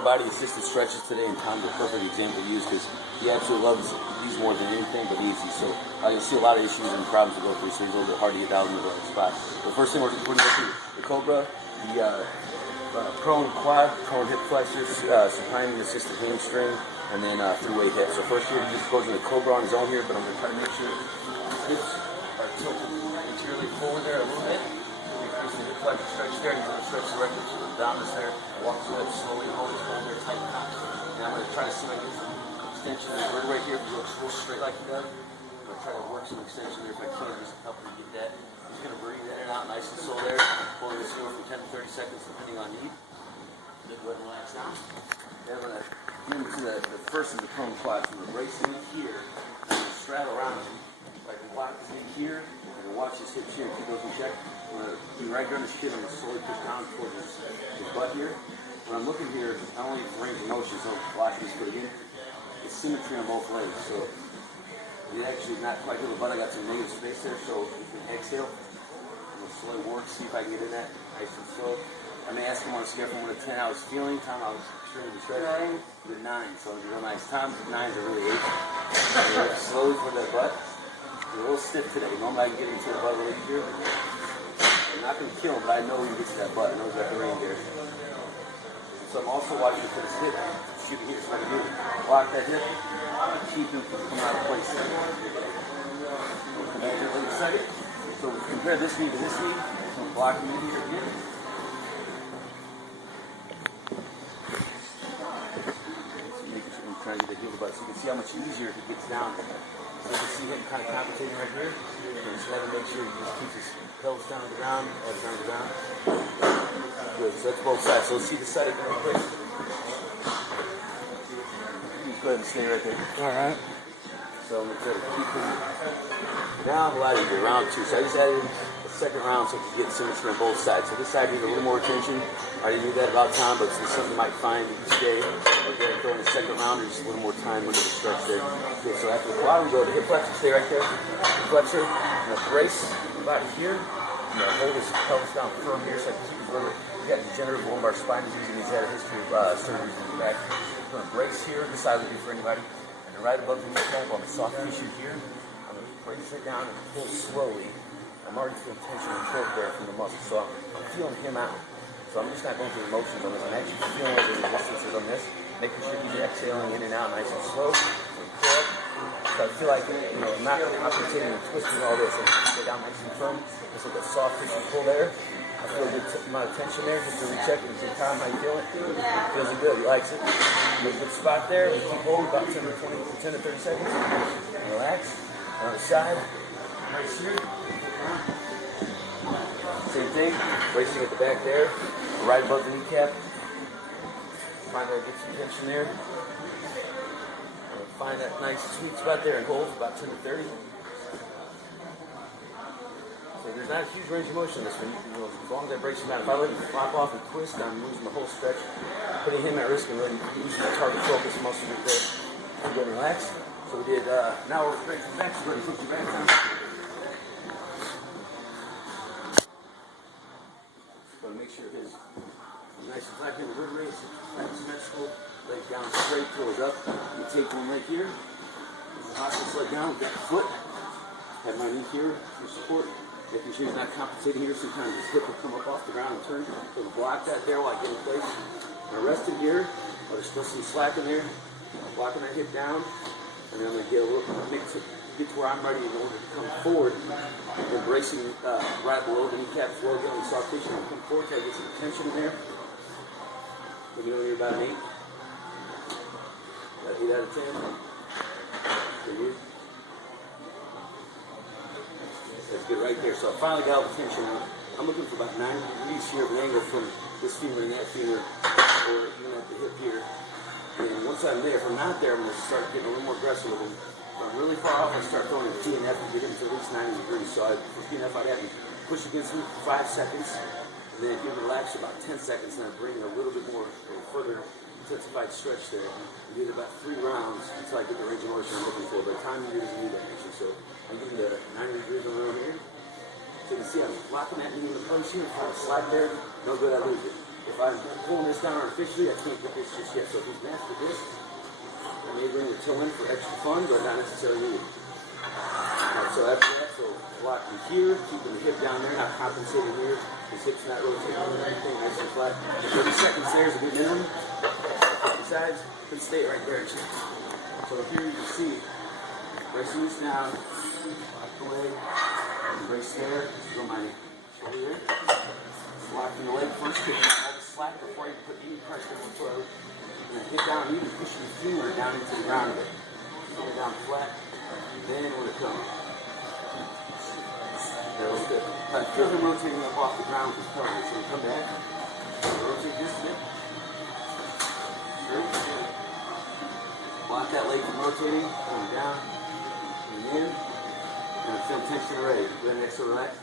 lower body assisted stretches today, and Tom's a perfect example to use because he actually loves these more than anything, but easy. So you'll see a lot of issues and problems to go through, so he's a little bit hard to get down in the right spot. The first thing we're going to do, the Cobra, the prone quad, prone hip flexor, supine assisted hamstring, and then three-way hip. So first here, he just goes into Cobra on his own here, but I'm going to try to make sure his hips are tilted interiorly forward there a little bit. Increase the hip flexor stretch there. He's going to stretch the rectus to the abdominis there. Walk the hips slowly, hold there, tighten up. And I'm going to try to see if I get some extension of the vertebrae here. If he looks real straight like he does, I'm going to try to work some extension there if I can, just to help him get that. He's going to breathe in and out nice and slow there. Pulling this over from 10 to 30 seconds depending on need. Then go ahead and relax down. Then I'm going to get into the first of the prone quads. I'm going to brace him in here. I'm going to straddle around him. If I can block his knee here, and watch his hips here and keep those in check. I'm going to be right there on his shin. I'm going to slowly push down towards his butt here. When I'm looking here, not only range of motion, so watch this, but again, it's symmetry on both legs. So it actually is not quite good, but I got some negative space there, so you can exhale. I'm going to slowly work, see if I can get in that nice and slow. I may ask him on a scale from 1 to 10 how I was feeling. Tom, I was extremely distressed. Good 9, so it's real nice. Tom, 9s are really 8. Slowly for that butt. He's a little stiff today. Normally I can get into the butt a little easier. I'm not going to kill him, but I know he gets to that butt. I know he's got the range there. So I'm also watching for this hip. Shoot here, so I can do block that hip. Keep him from coming out of place. Come back here for a second. So compare this knee to this knee. So block the knee here again. I'm trying to get the heel butt so you can see how much easier it gets down. So you can see him kind of compensating right here. So just have to make sure he just keeps his pelvis down on the ground, head down on the ground. Good, so that's both sides. So let's see the side again real quick. You go ahead and stay right there. Alright. So I'm going to try to keep him down, allow you to do round 2. So I just added a second round so you can get symmetry on both sides. So this side needs a little more attention. I already knew that about time, but it's something you might find each day. Okay, throw in the second round and just a little more time under the stretch there. Okay, so after the quad, we go to hip flexor. Stay right there. Hip flexor. I'm going to brace about here. I'm going to hold his pelvis down firm here so I can keep his vertebrae. He's got degenerative lumbar spine disease and he's had a history of surgery from the back. I'm going to brace here. This side would be for anybody. And then right above the kneecap on the soft tissue here, I'm going to brace it down and pull slowly. I'm already feeling tension and torque there from the muscle, so I'm feeling him out. So I'm just not going through the motions on this. I'm actually feeling where the resistance is on this, making sure he's exhaling in and out nice and slow. So I feel like, I'm not compensating and twisting all this. I'm just go down nice and firm. Just like a soft tissue pull there. I feel a good amount of tension there. Just to recheck and say, Tom, how you feeling? Feels good. He likes it. Make a good spot there. We keep holding about 10 to 30 seconds. Relax. On the side. Right here. Same thing. Bracing at the back there. Right above the kneecap. Find that get some tension there. Find that nice sweet spot there and hold about 10 to 30. So there's not a huge range of motion in this one. As long as I brace him out. If I let him flop off and twist, I'm losing the whole stretch, putting him at risk and really losing the target focus muscle right there. I'm going to relax. So we did, now we're ready for back. So we're going to flip you back down. So make sure his nice and flat here, the vertebrae, nice symmetrical, legs down straight, toes up. You take one right here. This is hot, just let down with that foot. Have my knee here for support. Making sure he's not compensating here. Sometimes his hip will come up off the ground and turn. So block that there while I get in place. I'm resting here. Oh, there's still some slack in there. I'm blocking that hip down. And then I'm going to get a little get to where I'm ready in order to come forward. And bracing right below the kneecap floor, get on the soft tissue and come forward. Try to get some tension in there. Looking over here about an 8. Got 8 out of 10. Good here. That's good right there. So I finally got all the tension out. I'm looking for about 90 degrees here of an angle from this femur and that femur, or even at the hip here. And once I'm there, if I'm not there, I'm going to start getting a little more aggressive with him. If I'm really far off, I start throwing a T and F to get him to at least 90 degrees. So for T and F, I'd have him push against me for 5 seconds. And then if you relax for about 10 seconds, then I bring in a little bit more, further intensified stretch there. I did about 3 rounds until I get the range of motion I'm looking for. By the time you do this, you need that action. So I'm getting the 90 degrees around here. So you can see I'm locking that knee into place here. If I slide there, no good, I lose it. If If I'm pulling this down artificially, I can't get this just yet. So if he's mastered this, I may bring the toe in for extra fun, but not necessarily needed. Right, so after that, so locking here, keeping the hip down there, not compensating here. His hips not rotating or anything, nice and flat. 30 seconds there is a good minimum. 50 sides, can stay right there. So here you can see, bracing this down, lock the leg, brace there, go my shoulder there. Locking the leg first, get all the slack before you put any pressure on the toe. And then hit down, even pushing the femur down into the ground a bit. Put it down flat, then when it comes. That was good. I feel him rotating up off the ground with his pelvis. So we come back, rotate this a bit. Straight. Block that leg from rotating, coming down, and in. And I feel tension already. Go ahead and exhale, relax.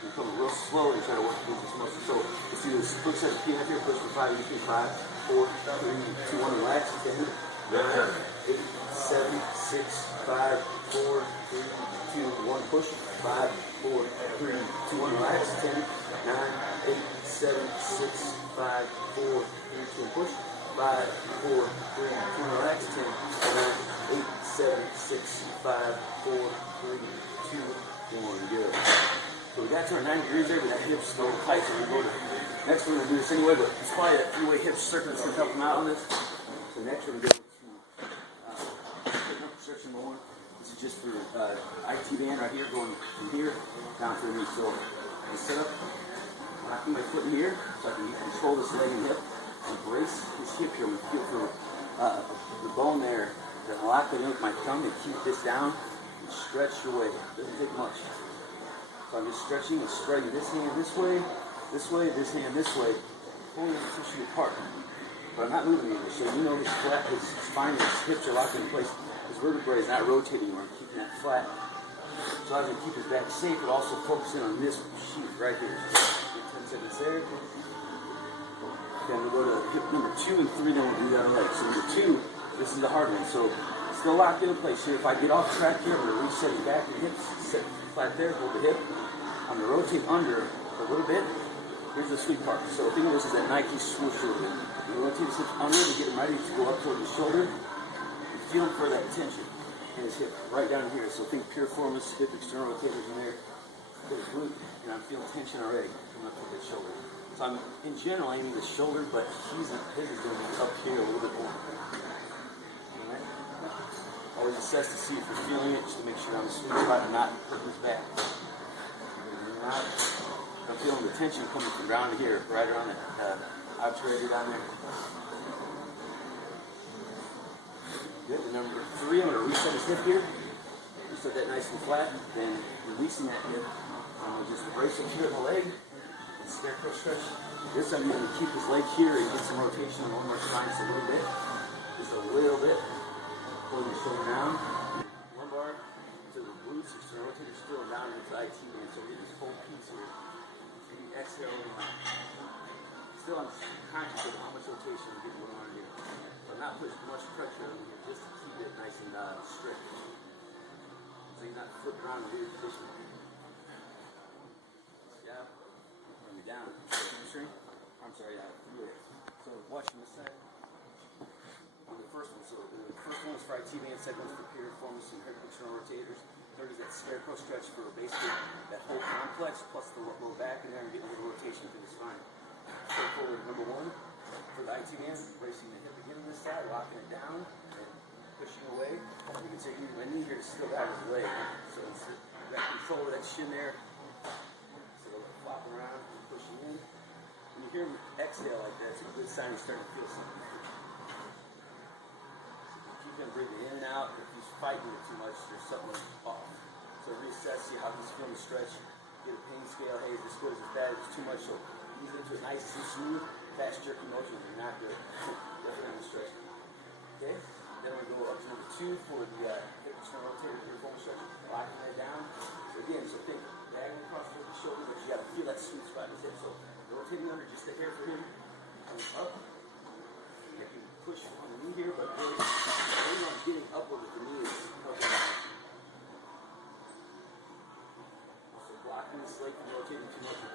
You come real slow and try to work against this muscle. So let's do this quick set of peanut here. Push for 5, you can 5, 4, 3, 2, 1, relax. 10, 9, 8, 7, 6, 5, 4, 3, 2, 1, push. 5, 4, 3, 2, 1, relax. 10, 9, 8, 7, 6, 5, 4, 3, 2, 1, push. 5, 4, 3, 2, 1, relax. 10, 9, 8, 7, 6, 5, 4, 3, 2, 1, good. So we got to our 90 degrees there, but that hip's still tight, so we go to, next we're going to do this anyway, but it's probably that three-way hip circuit that's going to help them out on this. So next we're going to go to stretch number 1. This is just for IT band right here, going from here down to the knee. So I set up, locking my foot in here, so I can control this leg and hip, and brace this hip here. We feel for the bone there, then lock it in with my thumb and keep this down, and stretch your way. Doesn't take much. So I'm just stretching and spreading this hand this way, this hand this way, pulling the tissue apart. But I'm not moving either, so you know his flat, his spine, his hips are locked in place. His vertebrae is not rotating or keeping that flat. So I can keep his back safe, but also focusing on this sheath right here. 10 seconds there. Then we'll go to hip number 2 and 3, then we'll do the other leg. So number 2, this is the hard one. So still locked in place here. If I get off track here, I'm going to reset the back and hips, set flat there, hold the hip. I'm going to rotate under a little bit. Here's the sweet part. So think of this as that Nike swoosh a little bit. You rotate his hips under to get him ready to go up toward the shoulder. And feel for that tension in his hip right down here. So think Piriformis, hip external rotators in there. Put his glute, and I'm feeling tension already coming up toward the shoulder. So I'm in general aiming the shoulder, but his is going to be up here a little bit more. Alright? Always assess to see if you're feeling it, just to make sure I'm the sweet spot and not hurting his back. I'm feeling the tension coming from down here, right around that obturator down there. Good. And number 3, I'm going to reset his hip here. Reset that nice and flat. Then releasing that hip. I'm going to just brace up here at the leg. And scarecrow stretch. This I'm going to keep his leg here and get some rotation along our spine just a little bit. Just a little bit. Pull the shoulder down. Lumbar to the glutes. External rotator still down into the IT band. So we get this whole piece here. And you exhale over line. Still I'm conscious of how much rotation I'm getting going on here. So I'm not putting much pressure on here just to keep it nice and straight. So you're not flipping around in a weird position. Yeah. Bring me down. Hamstring. I'm sorry, So watching this side. On the first one, so the first one is for IT band, second one's for Piriformis and external rotators. Third is that scarecrow stretch for basically that whole complex plus the low back in there and getting a little rotation through the spine. So forward, number 1 for the IT band, bracing the hip again on this side, locking it down and pushing away. You can take my knee here to still have his leg. So it's that control of that shin there. So flopping around and pushing in. When you hear him exhale like that, it's a good sign he's starting to feel something. Keep him breathing in and out. If he's fighting it too much, there's something off. So reassess, see how he's feeling the stretch. Get a pain scale. Hey, is this good? Is this bad? Is this too much? So ease into it nice and smooth. Fast jerky motions are not good. Definitely on the stretch. Okay? Then we go up to number 2 for the hip external rotator, Piriformis stretch. Locking that down. So again, so think diagonal across the shoulder, but you got to feel that sweet spot in his hip. So rotating under just a hair for him. Coming up. You can push on the knee here, but really on getting upward with the knee is helping out. Also blocking this leg from rotating too much.